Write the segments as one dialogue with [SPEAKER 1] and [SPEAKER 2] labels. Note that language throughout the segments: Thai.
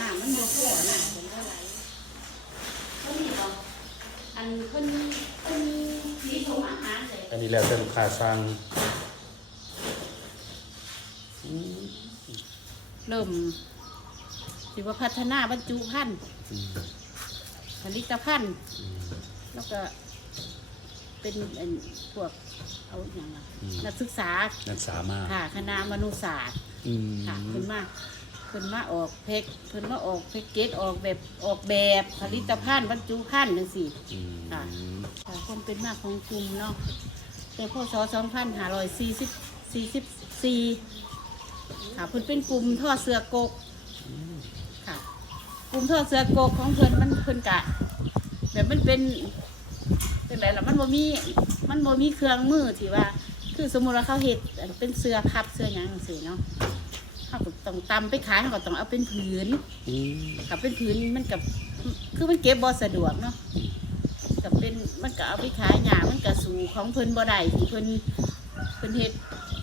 [SPEAKER 1] น้ำมันบ่พอน่ะเป็นเท่าไหร่เขามีบ่อันเพิ่นเพิ่นมีถุงอาหารเลย
[SPEAKER 2] อันนี้แล้วแต่ลูกค้าสั่งอืม
[SPEAKER 1] เริ่มสิว่าพัฒนาบรรจุพันธุ์
[SPEAKER 2] อืม
[SPEAKER 1] ผลิตภัณฑ์
[SPEAKER 2] อืม
[SPEAKER 1] แล้วก็ เป็นอันพวกเอาอย่างไร
[SPEAKER 2] อืม
[SPEAKER 1] นักศึกษา
[SPEAKER 2] นักศึกษามาก
[SPEAKER 1] ค่ะคณะมนุษยศาสตร์
[SPEAKER 2] อืม
[SPEAKER 1] ค่ะเพิ่นมา เพิ่นมาออกเพกเพิ่นมาออกเพกเกตออกแบบออกแบบผลิตภัณฑ์บรรจุภัณฑ์จังซี่
[SPEAKER 2] อืม
[SPEAKER 1] ค่ะค่ะความเป็นมาของกลุ่มเนาะแต่พศ2544ค่ะเพิ่นเป็นกลุ่มท่อเสือกก ค่ะ กลุ่มท่อเสือกกของเพิ่นมันเพิ่นกะแบบมันเป็นเป็นไรล่ะมันบ่มีมันบ่มีเครื่องมือที่ว่า คือสมมุติว่าเขาเฮ็ดอันเป็นเสื้อพับเสื้อหยังจังซี่เนาะ เขาก็ต้องตำไปขายเขาก็ต้องเอาเป็นผืน
[SPEAKER 2] อืม
[SPEAKER 1] กับเป็นผืนมันกับคือมันเก็บบ่สะดวกเนาะกับเป็นมันก็เอาไปขายหยามันก็สู่ของเพิ่นบ่ได้ที่เพิ่นเพิ่นเฮ็ด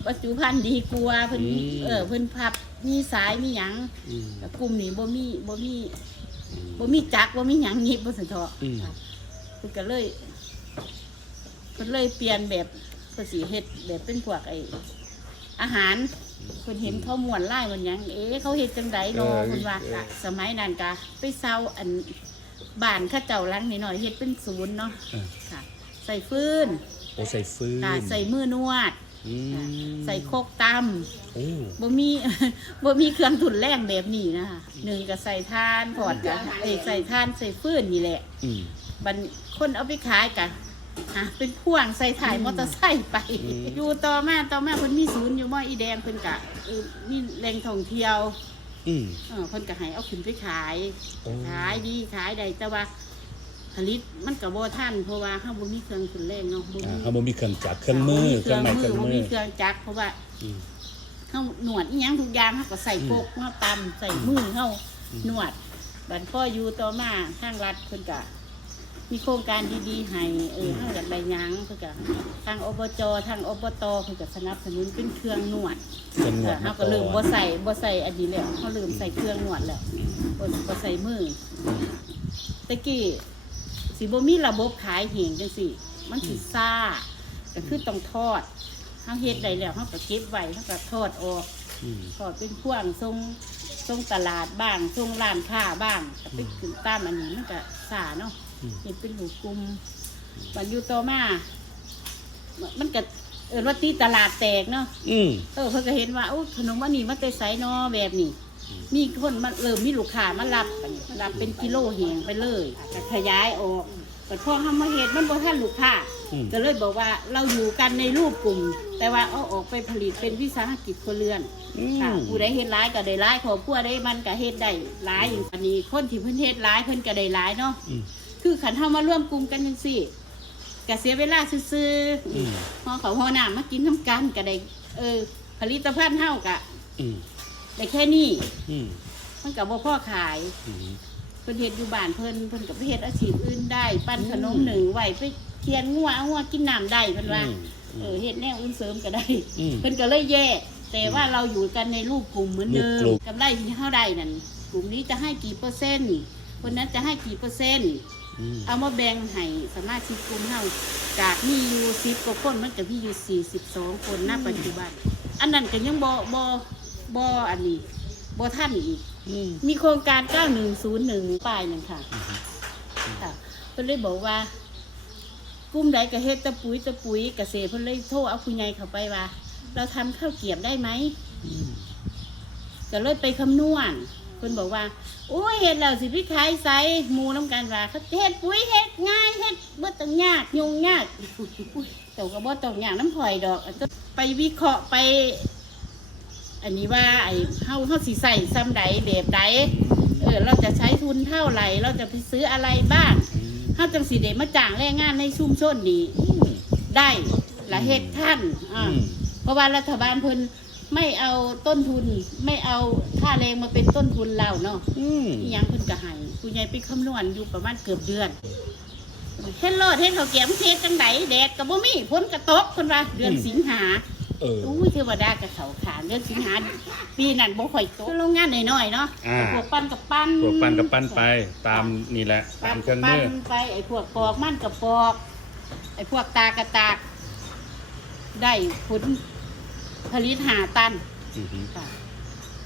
[SPEAKER 1] วัตถุพันธุ์ดีกว่าเพิ่นเออเพิ่นพับมีสายมีหยัง
[SPEAKER 2] อืม
[SPEAKER 1] แต่กลุ่มนี้บ่มีบ่มี
[SPEAKER 2] อืม
[SPEAKER 1] บ่มีจักรบ่มีหยังหยิบบ่ซั่นเถาะ
[SPEAKER 2] อืม
[SPEAKER 1] เพิ่นก็เลยเพิ่นเลยเปลี่ยนแบบเพิ่นสิเฮ็ดแบบเป็นพวกไอ้อาหาร เพิ่นเห็นเขาม่วนไล่มันหยังเอ๊ะเขาเฮ็ดจังไดเนาะเพิ่นว่าอะสมัยนั้นก็ไปเซาอันบ้านเข้าเจ้าหลังนิดหน่อยๆเฮ็ดเป็นศูนย์เนาะ
[SPEAKER 2] เออ
[SPEAKER 1] ค่ะ ใส่ฟืน
[SPEAKER 2] โอ้ใส่ฟืน
[SPEAKER 1] ค่ะใส่มือนวด
[SPEAKER 2] อืม
[SPEAKER 1] ค่ะใส่โคกตำ
[SPEAKER 2] โอ้
[SPEAKER 1] บ่มี บ่มีเครื่องทุนแรงแบบนี้นะคะหนึ่งก็ใส่ทานพอดก็เอ้ยใส่ทานใส่ฟืนนี่แหละ
[SPEAKER 2] อืม
[SPEAKER 1] บันคนเอาไปขายกัน ฮะเป็นพ่วงใส่ถ่ายมอเตอร์ไซค์ไป
[SPEAKER 2] อืม
[SPEAKER 1] อยู่ต่อมาต่อมาเพิ่นมีศูนย์อยู่ม่ออีแดงเพิ่นกะเออมีแหล่งท่องเที่ยว
[SPEAKER 2] อืม
[SPEAKER 1] เออเพิ่นก็ให้เอาขึ้นไปขาย
[SPEAKER 2] โอ้
[SPEAKER 1] ขายดีขายได้แต่ว่าผลิตมันก็บ่ทันเพราะว่าเฮาบ่มีเครื่องทุนแรงเนาะบ่
[SPEAKER 2] อ่า
[SPEAKER 1] มี
[SPEAKER 2] เขาบ่มีเครื่องจักรเครื่องมือเครื่องไม้เครื่อง
[SPEAKER 1] บ่
[SPEAKER 2] มือ
[SPEAKER 1] มีเครื่องจักรเพราะว่า
[SPEAKER 2] อืม
[SPEAKER 1] เฮาหนวดอีหยังทุกอย่างเฮาก็ใส่โกกเฮาตำใส่มือเฮา
[SPEAKER 2] อืม
[SPEAKER 1] หนวดบัดพ่ออยู่ต่อมาทางรัฐเพิ่นก็ มีโครงการดีๆให้เออเฮาอยากได้หยังเพิ่นก็ทางอบจทางอบตเพิ่นก็สนับสนุนเป็นเครื่องนวด
[SPEAKER 2] เครื่องนวด
[SPEAKER 1] เฮาก็เริ่มบ่ใส่บ่ใส่อันนี้แล้วเฮาเริ่มใส่เครื่องนวดแล้วบ่บ่ใส่มือตะกี้สิบ่มีระบบขายเหงจังซี่มันสิซ่าก็คือต้องทอดเฮาเฮ็ดได้แล้วเฮาก็เก็บไว้เฮาก็ทอดออก
[SPEAKER 2] อืม
[SPEAKER 1] ทอดเป็นพ่วงทรงทรงตลาดบ้างทรงร้านค้าบ้างก็ไปขึ้นตามอันนี้มันก็ซ่าเนาะ
[SPEAKER 2] อืม
[SPEAKER 1] เห็นเป็นหูกลุ่มมันอยู่ต่อมา มันก็เออว่าตีตลาดแตกเนาะ
[SPEAKER 2] อืม
[SPEAKER 1] เออเพิ่นก็เห็นว่าโอ้ขนมอันนี้มันแต่ไสเนาะแบบนี้ มีคนมาเริ่มมีลูกค้ามารับอันนี้รับเป็นกิโลแหงไปเลยก็ขยายออกแต่พอทำมาเห็ดมันบ่ทันลูกค้า
[SPEAKER 2] อืม
[SPEAKER 1] ก็เลยบอกว่าเราอยู่กันในรูปกลุ่ม แต่ว่าเอาออกไปผลิตเป็นวิสาหกิจครัวเรือน
[SPEAKER 2] อื
[SPEAKER 1] ค่ะ
[SPEAKER 2] ม
[SPEAKER 1] ผู้ใดเฮ็ดร้ายก็ได้ร้ายขอผู้ใดมันก็เฮ็ดได้ร้ายอย่างอันนี้คนที่เพิ่นเฮ็ดร้ายเพิ่นก็ได้ร้ายเนาะ
[SPEAKER 2] อืม
[SPEAKER 1] คือขันเฮามาร่วมกลุ่มกันจังซี่ก็เสียเวลาซื่อ
[SPEAKER 2] อืม
[SPEAKER 1] ๆพอเขาวหอน้ามากินน้ำกันก็ได้เออ ผลิตภัณฑ์เฮาก็
[SPEAKER 2] อืม
[SPEAKER 1] ได้แค่นี้
[SPEAKER 2] อืม
[SPEAKER 1] มันก็บ่พอขาย
[SPEAKER 2] อืม
[SPEAKER 1] เพิ่นเฮ็ดอยู่บ้านเพิ่นเพิ่นก็ไปเฮ็ดอาชีพอื่นได้ ปั้นขนมหนึ่งไว้ไปเทียนงัวเอางัวกินน้ำได้เพิ่นว่า
[SPEAKER 2] อืม
[SPEAKER 1] เออเฮ็ดแนวอื่นเสริมก็ได้
[SPEAKER 2] อืม
[SPEAKER 1] เพิ่นก็เลยแยก แต่ว่าเราอยู่กันในรูปกลุ่มเหมือนเดิ
[SPEAKER 2] รู
[SPEAKER 1] ม
[SPEAKER 2] ปกลุ่ม
[SPEAKER 1] กำไรที่เฮาได้นั่นกลุ่มนี้จะให้กี่เปอร์เซ็นต์คนนั้นจะให้กี่เปอร์เซ็นต์
[SPEAKER 2] อืม
[SPEAKER 1] เอามาแบ่งให้สมาชิกกลุ่มเฮาจากมีอยู่สิบกว่าคนมันก็มีอยู่สี่สิบสองคนณปัจจุบัน อันนั้นก็ยังบ่บ่บ่อันนี้บ่ท่านอีก
[SPEAKER 2] อืม
[SPEAKER 1] มีโครงการ9101ป้ายหนึงค่ะค่ะเพิ่นเลยบอกว่า กลุ่มใดก็เฮ็ดแตะปุ๋ยแตะปุ๋ยเกษตรเพิ่นเลยโทรเอาผู้ใหญ่เข้าไปว่า เราทำข้าวเกรียบได้ไหม
[SPEAKER 2] อืม
[SPEAKER 1] ก็เลยไปคำนวณ เพิ่นบอกว่าโอ้ยเฮ็ดแล้วสิพี่ขายไสหมู่นํกันว่าเขาเฮ็ดปุ๋ยเฮ็ดง่ายเฮ็ดบ่ต้องยากยุ่งยากอุ้ยแต่ก็บ่ต้องยากน้ำข่อยดอกอันก็ไปวิเคราะห์ไป อันนี้ว่าไอ้เฮาเฮาสิใส่ซ้ำใดแบบใดเออเราจะใช้ทุนเท่าไหร่ เราจะไปซื้ออะไรบ้างเฮาจังสิได้มาจ้างแรงงานในชุมชนนี้ได้ละเฮ็ดท่านอ่า
[SPEAKER 2] อืม
[SPEAKER 1] เพราะว่ารัฐบาลเพิ่น ไม่เอาต้นทุน ไม่เอาค่าแรงมาเป็นต้นทุนเราเนาะ
[SPEAKER 2] อืม
[SPEAKER 1] อีหยังเพิ่นก็ให้ผู้ใหญ่ไปคำนวณอยู่ประมาณเกือบเดือนเฮ็ดโลดเฮ็ดข้าวแกงเทศจังไดแดดก็บ่มีฝนก็ตกเพิ่นว่าเดือนสิงหา
[SPEAKER 2] เออ
[SPEAKER 1] อู้ยเทวดากับเขาขานเรื่องสิงหาปีนั้นบ่ค่อยโตโรงงานน้อยๆเนาะ
[SPEAKER 2] อ่า
[SPEAKER 1] พวกปั้นกับปั้น
[SPEAKER 2] พวกปั้นกับปั้นไปตามนี่แหละ ตามเครื่องมือ
[SPEAKER 1] ปั้นไปไอ้พวกปอกมันกับปอก ไอ้พวกตากระตาก ได้ผลผ ลิตหาตัน
[SPEAKER 2] อือฮึ
[SPEAKER 1] ค่ะ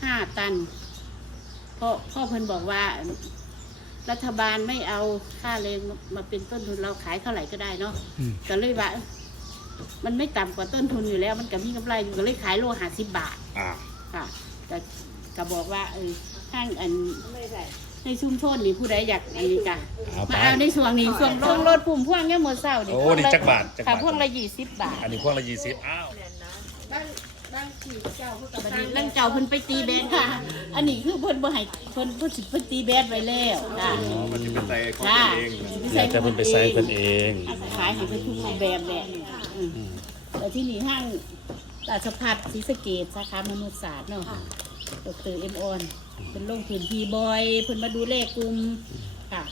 [SPEAKER 1] ห้าตันเพราะพ่อเพิ่นบอกว่า รัฐบาลไม่เอาค่าแรงมาเป็นต้นทุนเราขายเท่าไหร่ก็ได้เนาะ
[SPEAKER 2] อืม
[SPEAKER 1] ก็เลยว่า มันไม่ต่ำกว่าต้นทุนอยู่แล้ว มันก็มีกำไรอยู่ก็เลยขายโลหะสิบบาท
[SPEAKER 2] อ่า
[SPEAKER 1] ค่ะแต่ก็บอกว่าเออห้างอันในชุมชนนี่ผู้ใดอยากอันนี้จ้ะ
[SPEAKER 2] เอาไป
[SPEAKER 1] มาเอาในส่วนนี้ส่วนช่วงรถปุ่มพ่วงเนี่ยหมดเศร้า
[SPEAKER 2] โอ้นี่จักบาทจักบาท
[SPEAKER 1] ค่ะพวงละยี่สิบบาท
[SPEAKER 2] อันนี้พวกละยี่สิบอ้าว
[SPEAKER 1] บ้าน บ้านที่เจ้าเพิ่นบัดนี้นั่งเจ้าเพิ่นไปตีแบดค่ะ อันนี้คือเพิ่นบ่ให้เพิ่นเพิ่นสิเพิ่นตีแบดไว้แล้วค่ะ
[SPEAKER 3] มันจะเป็นใจของ
[SPEAKER 1] ค่ะ
[SPEAKER 3] ตัวเอง
[SPEAKER 2] อยากจะเป็นไปใส่กันเอง
[SPEAKER 1] ขายให้เพิ่นทุกรูปแบบแหละอืมแต่ที่นี่ห้างราชพัฒศรีสะเกดสาขามนุษยศาสตร์เนาะดรเอ็มออนเป็นลงพื้นที่บ่อยเพิ่นมาดูแลกลุ่มค่ะ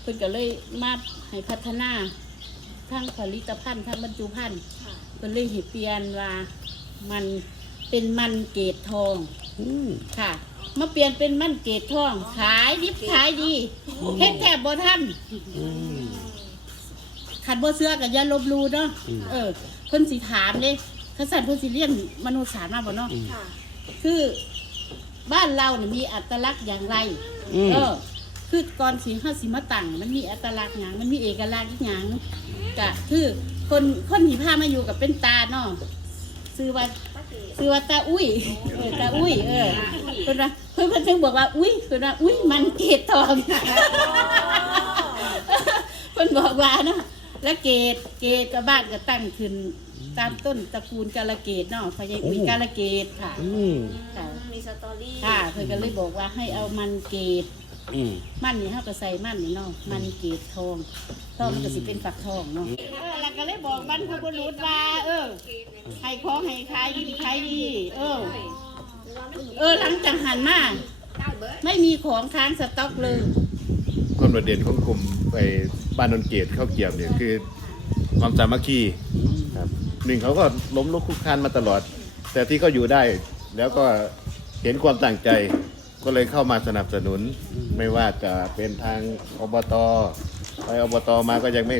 [SPEAKER 1] เพิ่นก็เลยมาให้พัฒนาทั้งผลิตภัณฑ์ทั้งบรรจุภัณฑ์เพิ่นเลยเห็เปลี่ยนว่ามัน เป็นมันเกตทอง
[SPEAKER 2] อืม
[SPEAKER 1] ค่ะ มาเปลี่ยนเป็นมันเกตทอง ขายดิบขายดีเฮ็ดแทบบ่ทัน
[SPEAKER 2] อืม
[SPEAKER 1] ขัดบ่เสื้อกับยาลบหลูเนาะ
[SPEAKER 2] อืม
[SPEAKER 1] เออเพิ่นสิถามเลยเขาสั่นเพิ่นสิเรียนมนุษยศาสตร์มาบ่เนาะ
[SPEAKER 2] อืม
[SPEAKER 1] คือบ้านเราเนี่ยมีอัตลักษณ์อย่างไร
[SPEAKER 2] อืม
[SPEAKER 1] เออ คือก่อนสีห้าสิมาตั้งมันมีอัตลักษณ์อย่างมันมีเอกลักษณ์อีกอย่างก็คือคนคนที่พามาอยู่กับเป็นตาเนาะซื้อว่า ซื้อว่าตาอุ้ยเออตาอุ้ยเออเพิ่นว่าเพิ่นเพิ่นถึงบอกว่า อุ้ยเพิ่นว่าอุ้ยมันเกตทองเพิ่นบอกว่าเนาะแล้วเกตเกตกับบ้านก็ตั้งขึ้น ตามต้นตระกูลกาลเกตเนาะพญาอุ้ยกาลเกตค่ะ
[SPEAKER 2] อืม
[SPEAKER 1] ค่ะ
[SPEAKER 4] มีสตอรี่
[SPEAKER 1] ค่ะเพิ่นก็เลยบอกว่าให้เอามันเกต
[SPEAKER 2] อืม
[SPEAKER 1] มันนี่เฮาก็ใส่มันนี่เนาะมันเกตทองทองมันก็สิเป็นฝักทองเนาะเออแล้ว ก็เลยบอกบรรพบุรุษว่า เออให้ของให้ขายดีขายดี เออ เออหลังจากหันมาไม่มีของค้างสต็อกเลย
[SPEAKER 3] ความโดดเด่นของกลุ่มไปบ้านนนเกตข้าวเกรียบเนี่ยคือ ความสามัคคีครับหนึ่งเขาก็ล้มลุกคลุกคลานมาตลอด แต่ที่เขาอยู่ได้ แล้วก็เห็นความตั้งใจก็เลยเข้ามาสนับสนุน ไม่ว่าจะเป็นทางอบตไปอบตมาก็ยังไม่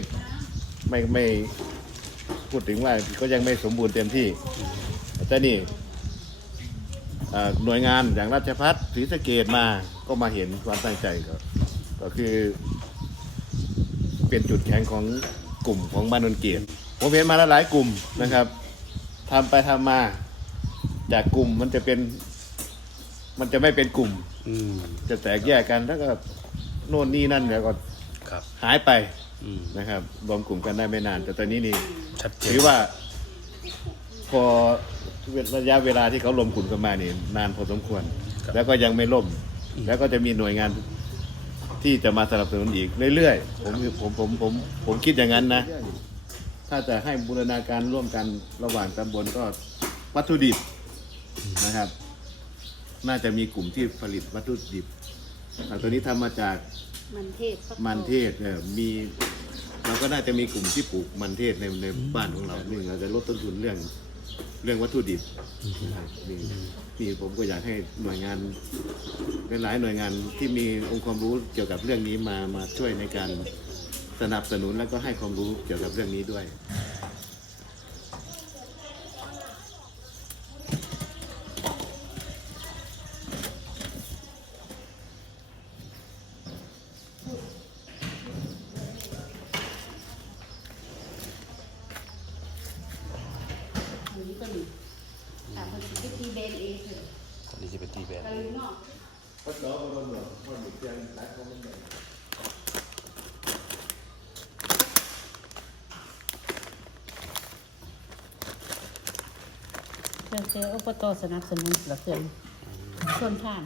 [SPEAKER 3] ไม่ไม่พูดถึงว่าก็ยังไม่สมบูรณ์เต็มที่แต่นี่อ่าหน่วยงานอย่างราชพัฒศรีสะเกดมาก็มาเห็นความตั้งใจก็ก็คือ เป็นจุดแข็งของกลุ่มของบ้านนนเกียรติผมเห็นมาแล้วหลายกลุ่มนะครับทำไปทำมา จากกลุ่มมันจะเป็น มันจะไม่เป็นกลุ่ม
[SPEAKER 2] อืม
[SPEAKER 3] จะแตกแยกกันแล้วก็โน่นนี่นั่นแล้วก็
[SPEAKER 2] ครับ
[SPEAKER 3] หายไป
[SPEAKER 2] อืม
[SPEAKER 3] นะครับรวมกลุ่มกันได้ไม่นาน แต่ตอนนี้นี่
[SPEAKER 2] ชัดเจน
[SPEAKER 3] ถือว่า พอระยะเวลาที่เขารวมกลุ่มกันมานี่นานพอสมควร แล้วก็ยังไม่ล่ม แล้วก็จะมีหน่วยงานที่จะมาสนับสนุนอีกเรื่อยๆผมผมผมผมผมคิดอย่างนั้นนะ ถ้าจะให้บูรณาการร่วมกันระหว่างตำบลก็วัตถุดิบนะครับ น่าจะมีกลุ่มที่ผลิตวัตถุดิบอ่าตัวนี้ทำมาจาก
[SPEAKER 1] มันเทศฟักทอง
[SPEAKER 3] มันเทศเนี่ยมีเราก็น่าจะมีกลุ่มที่ปลูกมันเทศในในบ้านของเราหนึ่งเราจะลดต้นทุนเรื่องเรื่องวัตถุดิบนะครับนี่นี่ผมก็อยากให้หน่วยงานหลายๆหน่วยงานที่มีองค์ความรู้เกี่ยวกับเรื่องนี้มามาช่วยในการสนับสนุนและก็ให้ความรู้เกี่ยวกับเรื่องนี้ด้วย
[SPEAKER 1] อันนี้ก็มีค่ะเพิ่นสิไปตีแบรนด์เองเถอะ
[SPEAKER 2] อันนี้จะเป็นตีแบน
[SPEAKER 1] ไปเลยเนาะ เจอเจออบตสนับสนุนเหลือเกินส่วนท่าน